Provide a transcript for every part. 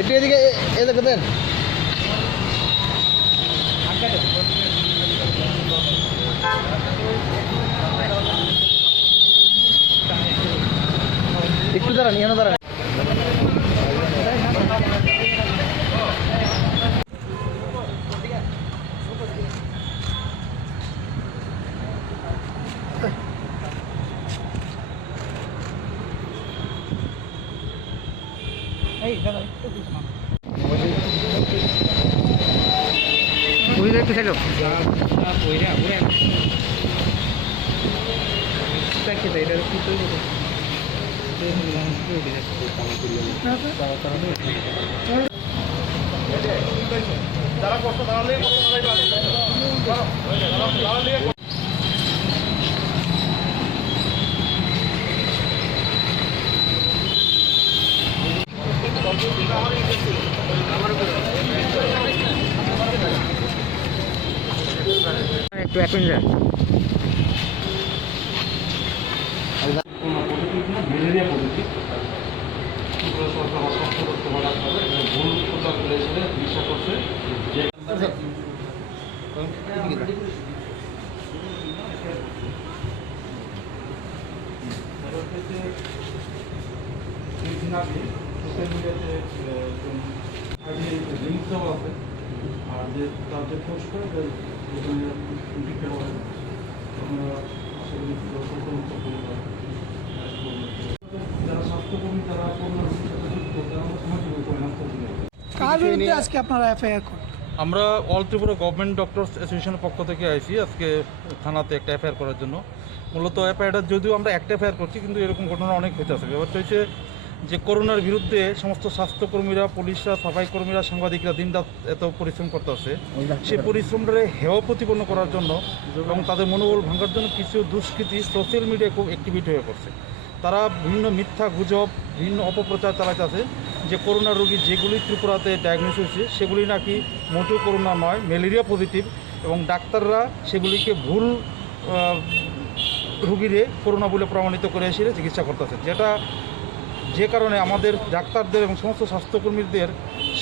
একটু এদিকে এদিকে দেন। একটু দাঁড়ান, এখানে দাঁড়ান। একটু খেলো যারা কষ্ট দাঁড়ালে একটু এক মিনিট। ম্যালেরিয়া পজিটিভ সরকার স্বাস্থ্য করতে পারার পরে ভুল চিকিৎসা করছে যে সোশ্যাল মিডিয়াতে লিঙ্ক দেওয়া আছে আর যে তার যে পোস্ট করে যারা স্বাস্থ্যকর্মী তারা আজকে আপনারা এফআইআর করেন? আমরা অল ত্রিপুরা গভর্নমেন্ট ডক্টরস অ্যাসোসিয়েশনের পক্ষ থেকে আইছি আজকে থানাতে একটা এফআইআর করার জন্য। মূলত এফআইআরটা যদিও আমরা একটা এফআইআর করছি, কিন্তু এরকম ঘটনা অনেক হইতেছে। ব্যাপারটা হচ্ছে যে করোনার বিরুদ্ধে সমস্ত স্বাস্থ্যকর্মীরা, পুলিশরা, সাফাই কর্মীরা, সাংবাদিকরা দিনরাত এত পরিশ্রম করতেছে। সেই পরিশ্রমটারে হেয় প্রতিপন্ন করার জন্য এবং তাদের মনোবল ভাঙার জন্য কিছু দুষ্কৃতী সোশ্যাল মিডিয়ায় খুব অ্যাক্টিভিটি হয়ে পড়ছে। তারা বিভিন্ন মিথ্যা গুজব, বিভিন্ন অপপ্রচার চালাইতেছে যে করোনা রোগী যেগুলি ত্রিপুরাতে ডায়াগনোস হয়েছে সেগুলি নাকি মোটেও করোনা নয়, ম্যালেরিয়া পজিটিভ, এবং ডাক্তাররা সেগুলিকে ভুল রোগীরে করোনা বলে প্রমাণিত করে এসে চিকিৎসা করতেছে, যে কারণে আমাদের ডাক্তারদের এবং সমস্ত স্বাস্থ্যকর্মীদের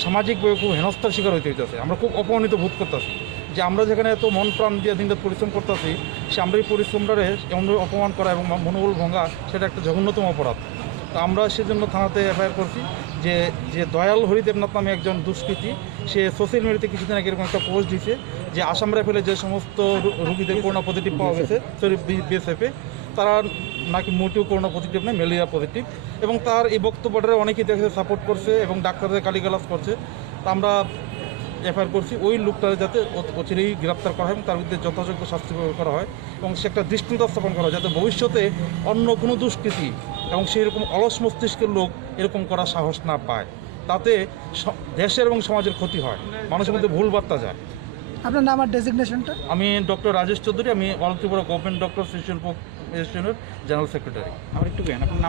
সামাজিকভাবে খুব হেনস্থার শিকার হইতেছে। আমরা খুব অপমানিত বোধ করতেছি যে আমরা যেখানে এত মন প্রাণ দিয়ে দিনরাত পরিশ্রম করতেছি, সে আমরা এই পরিশ্রমটারে এমন অপমান করা এবং মনোবল ভঙ্গা, সেটা একটা জঘন্যতম অপরাধ। তো আমরা সেজন্য থানাতে এফআইআর করছি যে দয়াল হরিদেবনাথ নামে একজন দুষ্কৃতী, সে সোশ্যাল মিডিয়াতে কিছুদিন আগে এরকম একটা পোস্ট দিয়েছে যে আসাম রাইফেলে যে সমস্ত রোগীদের করোনা পজিটিভ পাওয়া গেছে, সরি বিএসএফে, তারা নাকি মোটেও করোনা পজিটিভ নয়, ম্যালেরিয়া পজিটিভ। এবং তার এই বক্তব্যটা অনেকেই দেখে সাপোর্ট করছে এবং ডাক্তারদের গালিগালাজ করছে। তা আমরা এফআইআর করছি ওই লোকটা যাতে অচিরেই গ্রেপ্তার করা হয় এবং তার বিরুদ্ধে যথাযোগ্য শাস্তি প্রয়োগ করা হয় এবং সে একটা দৃষ্টান্ত স্থাপন করা হয় যাতে ভবিষ্যতে অন্য কোনো দুষ্কৃতী এবং সেই রকম অলস মস্তিষ্কের লোক এরকম করার সাহস না পায়। তাতে দেশের এবং সমাজের ক্ষতি হয়, মানুষের মধ্যে ভুল বার্তা যায়। আপনার নাম আর ডেজিগনেশনটা? আমি ডক্টর রাজেশ চৌধুরী, আমি অল ত্রিপুরা গভর্নমেন্ট ডক্টর অ্যাসোসিয়েশনের জেনারেল সেক্রেটারি। আমার একটু আপনার নাম?